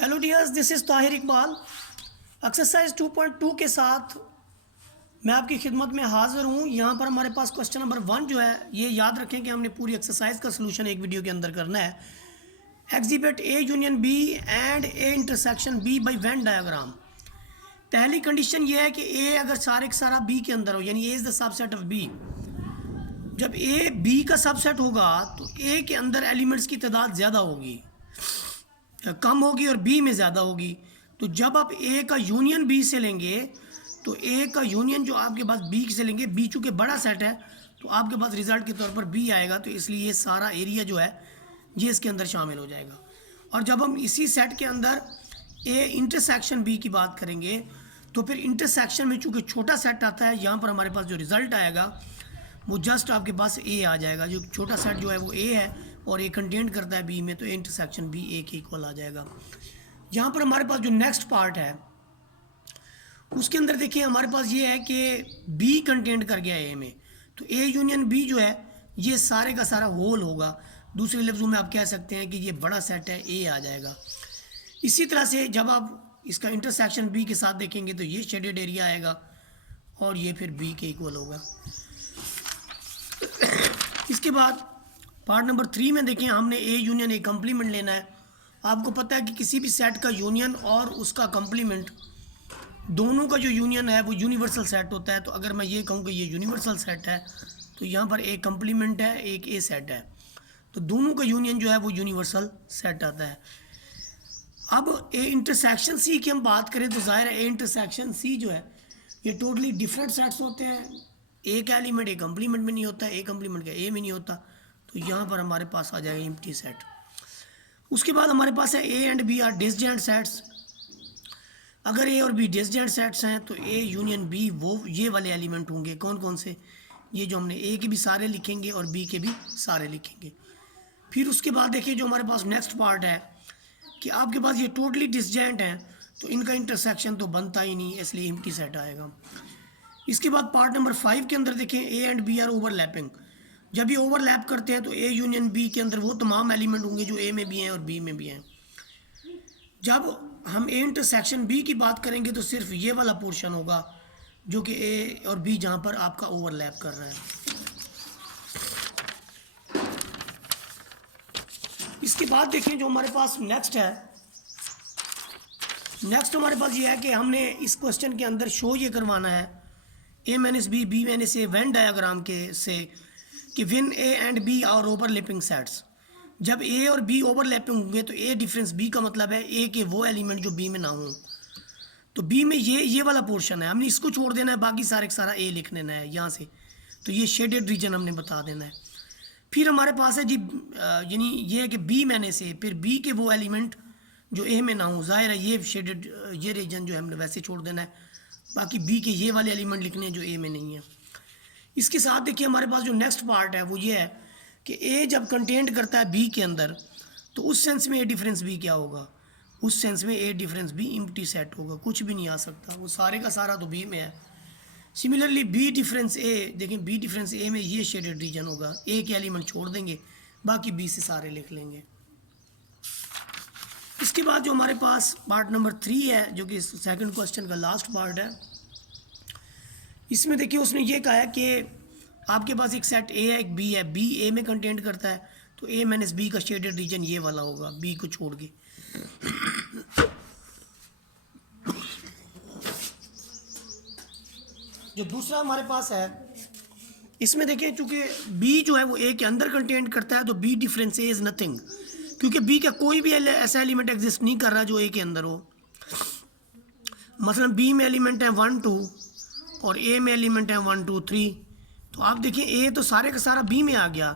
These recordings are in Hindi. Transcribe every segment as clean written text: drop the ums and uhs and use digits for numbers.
Hello dears, this is Tahir Iqbal. Exercise 2.2 के साथ मैं आपकी खिदमत में हाज़िर हूँ। यहाँ पर हमारे पास क्वेश्चन नंबर 1 जो है, ये याद रखें कि हमने पूरी एक्सरसाइज का सलूशन एक वीडियो के अंदर करना है। Exhibit A union B and A intersection B by Venn diagram. पहली कंडीशन ये है कि ए अगर सारे का सारा बी के अंदर हो, यानी A is the subset of B. जब ए बी का सबसेट होगा तो ए के अंदर एलिमेंट्स की तादाद ज़्यादा होगी, कम होगी और बी में ज़्यादा होगी। तो जब आप ए का यूनियन बी से लेंगे तो ए का यूनियन जो आपके पास बी से लेंगे, बी चूँकि बड़ा सेट है तो आपके पास रिज़ल्ट के तौर पर बी आएगा, तो इसलिए ये सारा एरिया जो है ये इसके अंदर शामिल हो जाएगा। और जब हम इसी सेट के अंदर ए इंटरसेक्शन बी की बात करेंगे तो फिर इंटरसेक्शन में चूँकि छोटा सेट आता है, यहाँ पर हमारे पास जो रिज़ल्ट आएगा वो जस्ट आपके पास ए आ जाएगा। जो छोटा सेट जो है वो ए है और ए कंटेन करता है बी में, तो इंटरसेक्शन बी ए के इक्वल आ जाएगा। यहाँ पर हमारे पास जो नेक्स्ट पार्ट है उसके अंदर देखिए हमारे पास ये है कि बी कंटेंट कर गया ए में, तो ए यूनियन बी जो है ये सारे का सारा होल होगा। दूसरे लफ्ज़ों में आप कह सकते हैं कि ये बड़ा सेट है, ए आ जाएगा। इसी तरह से जब आप इसका इंटरसेक्शन बी के साथ देखेंगे तो ये शेडेड एरिया आएगा और ये फिर बी के इक्वल होगा। इसके बाद पार्ट नंबर 3 में देखें, हमने ए यूनियन ए कम्प्लीमेंट लेना है। आपको पता है कि किसी भी सेट का यूनियन और उसका कम्प्लीमेंट, दोनों का जो यूनियन है वो यूनिवर्सल सेट होता है। तो अगर मैं ये कहूँ कि ये यूनिवर्सल सेट है तो यहाँ पर एक कम्प्लीमेंट है, एक ए सेट है, तो दोनों का यूनियन जो है वो यूनिवर्सल सेट आता है। अब ए इंटरसेक्शन सी की हम बात करें तो जाहिर है ए इंटरसेक्शन सी जो है ये टोटली डिफरेंट सेट्स होते हैं। ए का एलिमेंट ए कम्प्लीमेंट में नहीं होता, ए कम्प्लीमेंट का ए में नहीं होता, तो यहाँ पर हमारे पास आ जाएगा एम्प्टी सेट। उसके बाद हमारे पास है A and B are disjoint sets. अगर ए और बी डिसजॉइंट सेट्स हैं तो ए यूनियन बी वो ये वाले एलिमेंट होंगे। कौन कौन से? ये जो हमने ए के भी सारे लिखेंगे और बी के भी सारे लिखेंगे। फिर उसके बाद देखिए जो हमारे पास नेक्स्ट पार्ट है कि आपके पास ये टोटली डिसजॉइंट हैं तो इनका इंटरसेक्शन तो बनता ही नहीं, इसलिए एम्प्टी सेट आएगा। इसके बाद पार्ट नंबर 5 के अंदर देखें A and B are overlapping. जब ये ओवरलैप करते हैं तो ए यूनियन बी के अंदर वो तमाम एलिमेंट होंगे जो ए में भी हैं और बी में भी हैं। जब हम ए इंटरसेक्शन बी की बात करेंगे तो सिर्फ ये वाला पोर्शन होगा जो कि ए और बी जहाँ पर आपका ओवरलैप कर रहा है। इसके बाद देखें जो हमारे पास नेक्स्ट है, नेक्स्ट हमारे पास ये है कि हमने इस क्वेश्चन के अंदर शो ये करवाना है A minus B B minus A Venn diagram के से कि when A and B are overlapping sets. जब ए और बी ओवरलैपिंग होंगे तो ए डिफरेंस बी का मतलब है ए के वो एलिमेंट जो बी में ना हों। तो बी में ये वाला पोर्शन है, हमने इसको छोड़ देना है, बाकी सारे का सारा ए लिख लेना है यहाँ से। तो ये शेडेड रीजन हमने बता देना है। फिर हमारे पास है जी यानी ये है कि बी माइनस ए, फिर बी के वो एलिमेंट जो ए में ना हो, जाहिर है ये शेडेड ये रीजन जो है हमने वैसे छोड़ देना है, बाकी बी के ये वाले एलिमेंट लिखने हैं जो ए में नहीं है। इसके साथ देखिए हमारे पास जो नेक्स्ट पार्ट है वो ये है कि ए जब कंटेंट करता है बी के अंदर तो उस सेंस में ए डिफरेंस बी क्या होगा? उस सेंस में ए डिफरेंस बी एम्प्टी सेट होगा, कुछ भी नहीं आ सकता, वो सारे का सारा तो बी में है। सिमिलरली बी डिफरेंस ए, देखें बी डिफरेंस ए में ये शेडेड रीजन होगा, ए के एलिमेंट छोड़ देंगे, बाकी बी से सारे लिख लेंगे। इसके बाद जो हमारे पास पार्ट नंबर 3 है जो कि सेकंड क्वेश्चन का लास्ट पार्ट है, इसमें देखिए उसने ये कहा है कि आपके पास एक सेट ए है एक बी है, बी ए में कंटेंट करता है तो ए माइनस बी का शेडेड रीजन ये वाला होगा बी को छोड़ के। जो दूसरा हमारे पास है इसमें देखिए चूंकि बी जो है वो ए के अंदर कंटेंट करता है तो B difference A is nothing, क्योंकि बी का कोई भी ऐसा एलिमेंट एग्जिस्ट नहीं कर रहा जो ए के अंदर हो। मतलब बी में एलिमेंट है 1 2 और ए में एलिमेंट है 1 2 3, तो आप देखिए ए तो सारे का सारा बी में आ गया,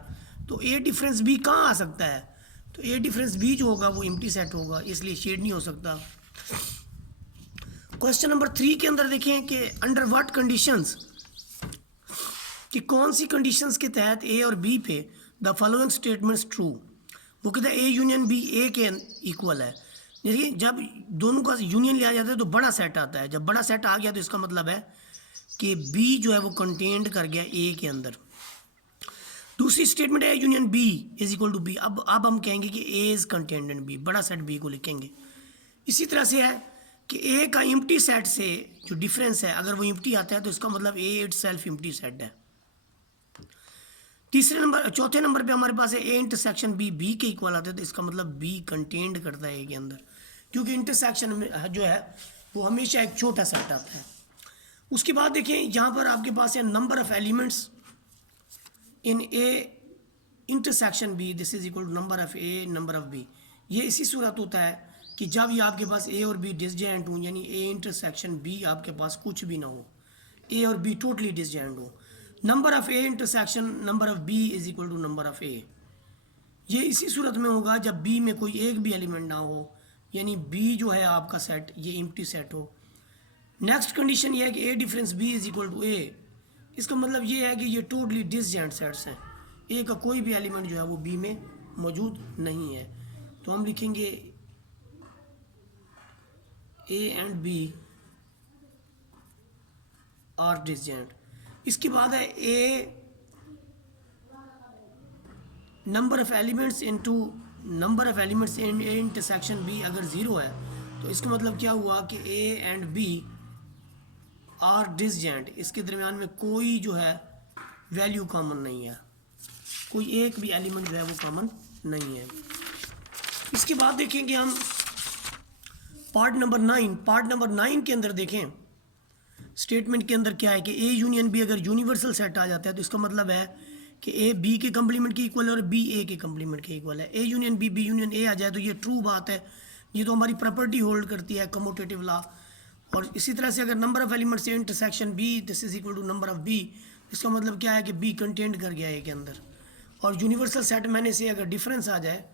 तो ए डिफरेंस बी कहाँ आ सकता है? तो ए डिफरेंस बी जो होगा वो एम्प्टी सेट होगा, इसलिए शेड नहीं हो सकता। क्वेश्चन नंबर 3 के अंदर देखें कि अंडर व्हाट कंडीशंस, कि कौन सी कंडीशंस के तहत ए और बी पे द फॉलोइंग स्टेटमेंट्स ट्रू। वो कहता है ए यूनियन बी ए के इक्वल है। देखिए जब दोनों का यूनियन लिया जाता है तो बड़ा सेट आता है, जब बड़ा सेट आ गया तो इसका मतलब है कि बी जो है वो कंटेंट कर गया ए के अंदर। दूसरी स्टेटमेंट है union B is equal to B. अब हम कहेंगे कि A is content in B, बड़ा सेट बी को लिखेंगे। इसी तरह से है कि ए का इम्प्टी सेट से जो डिफरेंस है अगर वो इम्प्टी आता है तो इसका मतलब ए इट सेल्फ इम्प्टी सेट है। चौथे नंबर पे हमारे पास है ए इंटरसेक्शन बी, बी के इक्वल आता है तो इसका मतलब बी कंटेन्ड करता है ए के अंदर, क्योंकि इंटरसेक्शन में जो है वो हमेशा एक छोटा सेट आता है। उसके बाद देखिए यहाँ पर आपके पास है number of elements in A intersection B, this is equal to number of A number of B. ये इसी सूरत होता है कि जब ये आपके पास ए और बी डिसजॉइंट हो, यानी ए इंटरसेक्शन बी आपके पास कुछ भी ना हो, ए और बी टोटली डिसजॉइंट हो, number of A intersection number of B is equal to number of A. ये इसी सूरत में होगा जब बी में कोई एक भी एलिमेंट ना हो, यानी बी जो है आपका सेट ये एम्प्टी सेट हो। नेक्स्ट कंडीशन ये है कि A difference B is equal to A, इसका मतलब ये है कि ये टोटली डिसजॉइंट सेट्स हैं, ए का कोई भी एलिमेंट जो है वो बी में मौजूद नहीं है। तो हम लिखेंगे A and B are disjoint. इसके बाद है A number of elements into number of elements in A intersection B अगर ज़ीरो है तो इसका मतलब क्या हुआ कि A and B are disjoint, इसके दरमियान में कोई जो है वैल्यू कॉमन नहीं है, कोई एक भी एलिमेंट जो है वो कॉमन नहीं है। इसके बाद देखेंगे हम पार्ट नंबर 9। पार्ट नंबर 9 के अंदर देखें स्टेटमेंट के अंदर क्या है कि ए यूनियन बी अगर यूनिवर्सल सेट आ जाता है तो इसका मतलब है कि ए बी के कंप्लीमेंट के इक्वल है और बी ए के कंप्लीमेंट के इक्वल है। A union B, B union A आ जाए तो ये ट्रू बात है, ये तो हमारी प्रॉपर्टी होल्ड करती है कम्यूटेटिव लॉ। और इसी तरह से अगर number of elements A intersection B this is equal to number of B, इसका मतलब क्या है कि बी कंटेंट कर गया ए के अंदर। और यूनिवर्सल सेट मैंने से अगर डिफरेंस आ जाए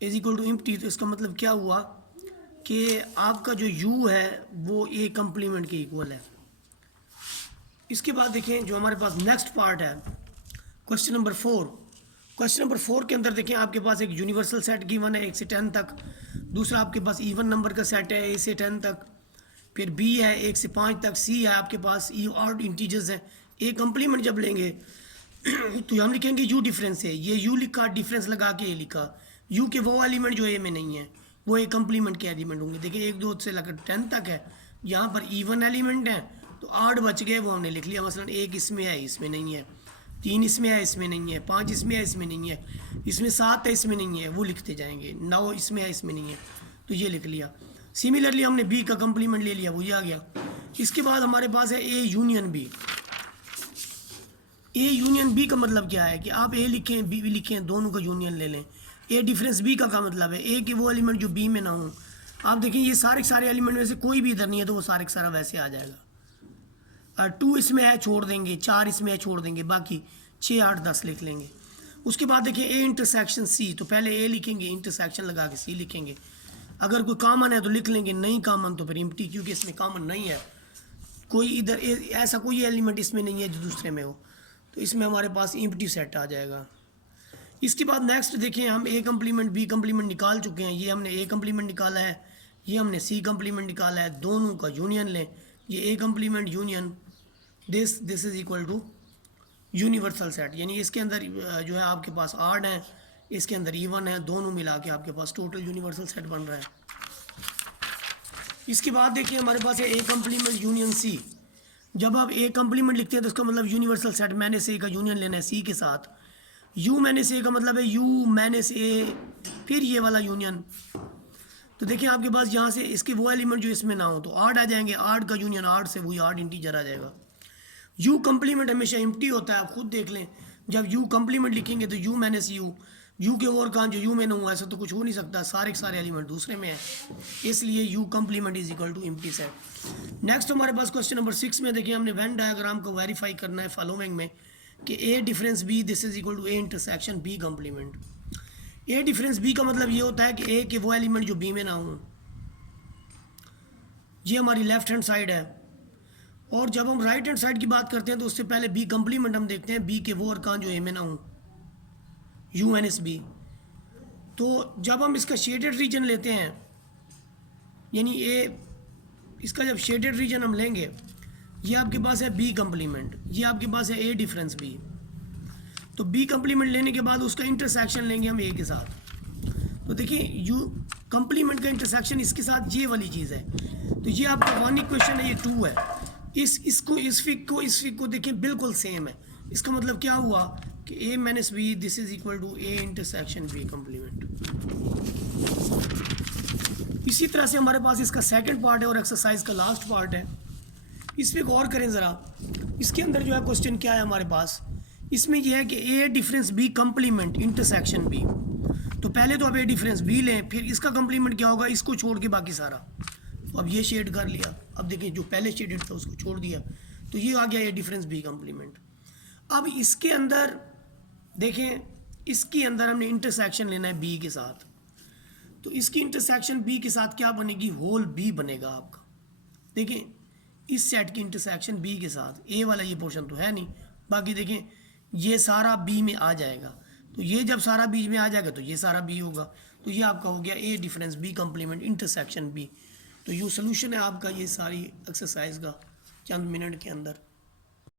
इज इक्वल टू एम्प्टी तो इसका मतलब क्या हुआ कि आपका जो यू है वो ए कंप्लीमेंट के इक्वल है। इसके बाद देखें जो हमारे पास नेक्स्ट पार्ट है क्वेश्चन नंबर 4। क्वेश्चन नंबर 4 के अंदर देखें आपके पास एक यूनिवर्सल सेट गिवन है 1 से 10 तक, दूसरा आपके पास इवन नंबर का सेट है ए से 10 तक, फिर बी है 1 से 5 तक, सी है आपके पास ई ऑड इंटीजर्स हैं। ए कंप्लीमेंट जब लेंगे तो हम लिखेंगे यू डिफरेंस है, ये यू लिखा डिफरेंस लगा के ए लिखा, यू के वो एलिमेंट जो ए में नहीं है वो ए कंप्लीमेंट के एलिमेंट होंगे। देखिए 1 2 से लेकर 10 तक है, यहाँ पर इवन एलिमेंट हैं तो 8 बच गए वो हमने लिख लिया, मसलन 1 इसमें है इसमें नहीं है, 3 इसमें है इसमें नहीं है, 5 इसमें है इसमें नहीं है, इसमें 7 है इसमें नहीं है, वो लिखते जाएंगे, 9 इसमें है इसमें नहीं है तो ये लिख लिया। सिमिलरली हमने बी का कंप्लीमेंट ले लिया, वो ये आ गया। इसके बाद हमारे पास है A union B. A union B का मतलब क्या है कि आप ए लिखें बी भी लिखें, दोनों का यूनियन ले लें। ए डिफरेंस बी का मतलब है ए के वो एलिमेंट जो बी में ना हो। आप देखें ये सारे एलिमेंट में से कोई भी इधर नहीं है तो वो सारे सारा वैसे आ जाएगा। और 2 इसमें है छोड़ देंगे, 4 इसमें है छोड़ देंगे, बाकी 6 8 10 लिख लेंगे। उसके बाद देखिए ए इंटरसेक्शन सी, तो पहले ए लिखेंगे इंटरसेक्शन लगा के सी लिखेंगे, अगर कोई कॉमन है तो लिख लेंगे, नहीं कॉमन तो फिर एम्प्टी, क्योंकि इसमें कॉमन नहीं है कोई, इधर ऐसा कोई एलिमेंट इसमें नहीं है जो दूसरे में हो, तो इसमें हमारे पास एम्प्टी सेट आ जाएगा। इसके बाद नेक्स्ट देखें हम ए कंप्लीमेंट बी कंप्लीमेंट निकाल चुके हैं, ये हमने ए कंप्लीमेंट निकाला है, ये हमने सी कंप्लीमेंट निकाला है, दोनों का यूनियन लें, ये A complement union this is equal to universal set, यानी इसके अंदर जो है आपके पास 8 है, इसके अंदर इवन है, दोनों मिला के आपके पास टोटल यूनिवर्सल सेट बन रहा है। इसके बाद देखिए हमारे पास है ए कंप्लीमेंट यूनियन सी। जब आप ए कंप्लीमेंट लिखते हैं तो इसका मतलब यूनिवर्सल सेट मैंने से का यूनियन लेना है सी के साथ, यू मैंने से का मतलब है यू मैंने से फिर ये वाला यूनियन। तो देखिए आपके पास यहाँ से इसके वो एलिमेंट जो इसमें ना हो तो 8 आ जाएंगे, 8 का यूनियन 8 से वही 8 इंटीजर आ जाएगा। यू कंप्लीमेंट हमेशा एम्प्टी होता है, आप खुद देख लें, जब यू कंप्लीमेंट लिखेंगे तो यू मैंने से यू के और कहाँ जो यू में ना हुआ ऐसा तो कुछ हो नहीं सकता, सारे एलिमेंट दूसरे में है, इसलिए U complement is equal to empty set. Next हमारे पास क्वेश्चन नंबर 6 में देखिए हमने वेन डायग्राम को वेरीफाई करना है फॉलोइंग में कि A difference B this is equal to A intersection B complement. A difference B का मतलब ये होता है कि ए के वो एलिमेंट जो बी में ना हो, ये हमारी लेफ्ट हैंड साइड है, और जब हम राइट हैंड साइड की बात करते हैं तो उससे पहले बी कंप्लीमेंट हम देखते हैं, बी के वो और कहाँ जो ए में ना हो, यू माइनस बी। तो जब हम इसका शेडेड रीजन लेते हैं, यानी ए इसका जब शेडेड रीजन हम लेंगे, ये आपके पास है बी कंप्लीमेंट, ये आपके पास है ए डिफरेंस बी। तो बी कंप्लीमेंट लेने के बाद उसका इंटरसेक्शन लेंगे हम ए के साथ, तो देखिए यू कंप्लीमेंट का इंटरसेक्शन इसके साथ ये वाली चीज़ है, तो ये आपका 1 इक्वेशन है, ये 2 है। इस फिक को देखिए बिल्कुल सेम है। इसका मतलब क्या हुआ कि a minus B this is equal to a intersection b complement. इसी तरह से हमारे पास इसका सेकंड पार्ट है और एक्सरसाइज का लास्ट पार्ट है। इस पर गौर करें ज़रा, इसके अंदर जो है क्वेश्चन क्या है हमारे पास, इसमें यह है कि a difference b complement intersection b। तो पहले तो अब a डिफरेंस b लें, फिर इसका कंप्लीमेंट क्या होगा, इसको छोड़ के बाकी सारा। तो अब ये शेड कर लिया, अब देखिए जो पहले शेडेड था उसको छोड़ दिया, तो ये आ गया ये डिफरेंस b कंप्लीमेंट। अब इसके अंदर देखें, इसके अंदर हमने इंटरसेक्शन लेना है b के साथ, तो इसकी इंटरसेक्शन b के साथ क्या बनेगी, होल b बनेगा आपका। देखें इस सेट की इंटरसेक्शन b के साथ, a वाला ये पोर्शन तो है नहीं, बाकी देखें ये सारा b में आ जाएगा, तो ये जब सारा बीच में आ जाएगा तो ये सारा b होगा, तो ये आपका हो गया a difference b complement intersection b। तो ये सोल्यूशन है आपका ये सारी एक्सरसाइज का चंद मिनट के अंदर।